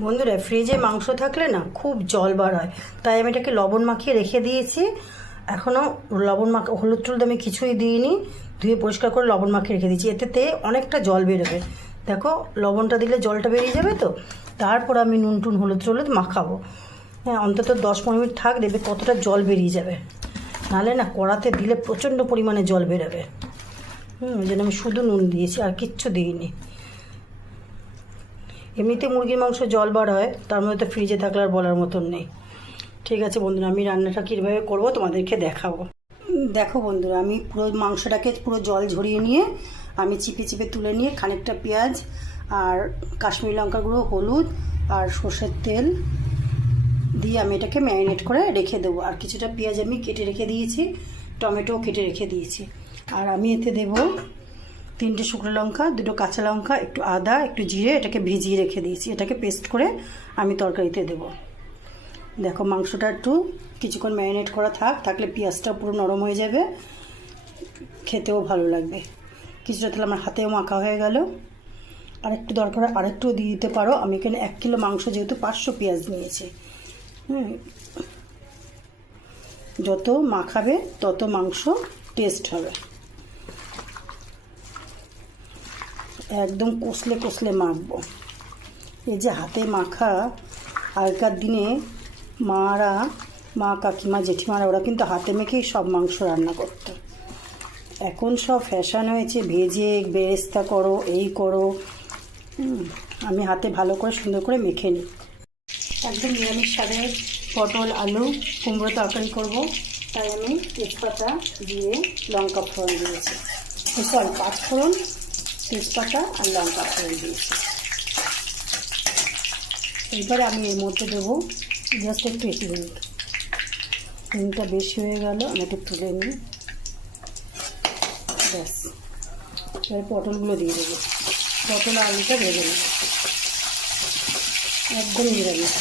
বন্ধুরা, ফ্রিজে মাংস থাকলে না খুব জল বার হয়, তাই আমি এটাকে লবণ মাখিয়ে রেখে দিয়েছি। এখনও লবণ হলুদ টলুদ আমি কিছুই দিইনি, ধুয়ে পরিষ্কার করে লবণ মাখিয়ে রেখে দিয়েছি। এতেতে অনেকটা জল বেরোবে। দেখো, লবণটা দিলে জলটা বেরিয়ে যাবে, তো তারপর আমি নুন টুন হলুদ টলুদ মাখাবো। হ্যাঁ, অন্তত 10-15 মিনিট থাক, দেখবে কতটা জল বেরিয়ে যাবে। নাহলে না কড়াতে দিলে প্রচণ্ড পরিমাণে জল বেরোবে। ওই জন্য আমি শুধু নুন দিয়েছি, আর কিচ্ছু দিইনি। এমনিতে মুরগির মাংস জল বার হয়, তার মধ্যে তো ফ্রিজে থাকলে আর বলার মতন নেই। ঠিক আছে বন্ধুরা, আমি রান্নাটা কীভাবে করবো তোমাদেরকে দেখাবো। দেখো বন্ধুরা, আমি পুরো মাংসটাকে পুরো জল ঝরিয়ে নিয়ে আমি চিপে চিপে তুলে নিয়ে খানিকটা পেঁয়াজ আর কাশ্মীরি লঙ্কা গুঁড়ো, হলুদ আর সর্ষের তেল দিয়ে আমি এটাকে ম্যারিনেট করে রেখে দেবো। আর কিছুটা পেঁয়াজ আমি কেটে রেখে দিয়েছি, টমেটোও কেটে রেখে দিয়েছি। আর আমি এতে দেবো 3টে শুকনো লঙ্কা, 2টো কাঁচা লঙ্কা, একটু আদা, একটু জিরে, এটাকে ভিজিয়ে রেখে দিয়েছি। এটাকে পেস্ট করে আমি তরকারিতে দেবো। দেখো, মাংসটা একটু কিছুক্ষণ ম্যারিনেট করা থাকলে পেঁয়াজটা পুরো নরম হয়ে যাবে, খেতেও ভালো লাগবে। কিছুটা তাহলে আমার হাতেও মাখা হয়ে গেল। আরেকটু দরকার আরেকটুও দিয়ে দিতে পারো। আমি এখানে 1 কিলো মাংস যেহেতু 500 পেঁয়াজ নিয়েছি। যত মাখাবে তত মাংস টেস্ট হবে। একদম কষলে কষলে মাখবো। এই যে হাতে মাখা, আগেকার দিনে মা কাকিমা জেঠিমারা ওরা কিন্তু হাতে মেখেই সব মাংস রান্না করতো। এখন সব ফ্যাশন হয়েছে, ভেজে বেরেস্তা করো, এই করো। আমি হাতে ভালো করে সুন্দর করে মেখে নিই। একদম নিরামিষ স্বাদে পটল আলু কুমড়ো তরকারি করব, তাই আমি তেজপাতা দিয়ে লঙ্কা ফোড়ন দিয়েছি। সরি, 5 ফোড়ন, তেজপাতা আর লঙ্কা ফোড়ন দিয়েছি। এবারে আমি এর মধ্যে দেবো জাস্ট একটু হিং। হিংটা বেশি হয়ে গেল, আমি একটু তুলে নিই। ব্যাস, এবার পটলগুলো দিয়ে দেবো। পটল আলুটা ভেজে নেব, একদম নিরামিষ,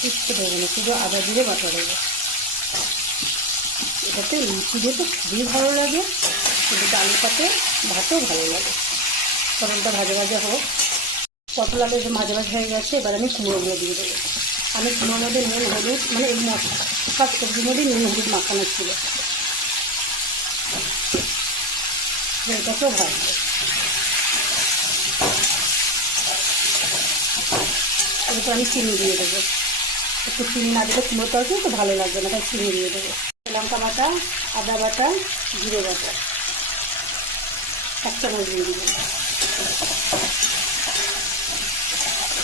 কিচ্ছু দেবো না, শুধু আদা দিয়ে বাটা দেবো। এটাতে লুচি দিয়ে তো খুবই ভালো লাগে, কিন্তু ডালের পাতে ভাতও ভালো লাগে। পটলটা ভাজা ভাজা হোক। পটল আলু ভাজা ভাজা হয়ে গেছে, এবার আমি কুমড়োগুলো দিয়ে দেবো। আমি কুমড়োর মধ্যে নুন হলুদ, মানে এই সব সবজির মধ্যে নুন হলুদ মাখানো ছিল, এটাকেও ভাজবো। এরপর আমি চিনি দিয়ে দেবো। একটু চিনি না দিলে কুমড়ো তরকারি তো ভালো লাগবে না, তাই চিনি দিয়ে দেবো। লঙ্কা বাটা, আদা বাটা, জিরে বাটা 1 চামচ দিয়ে দেবো।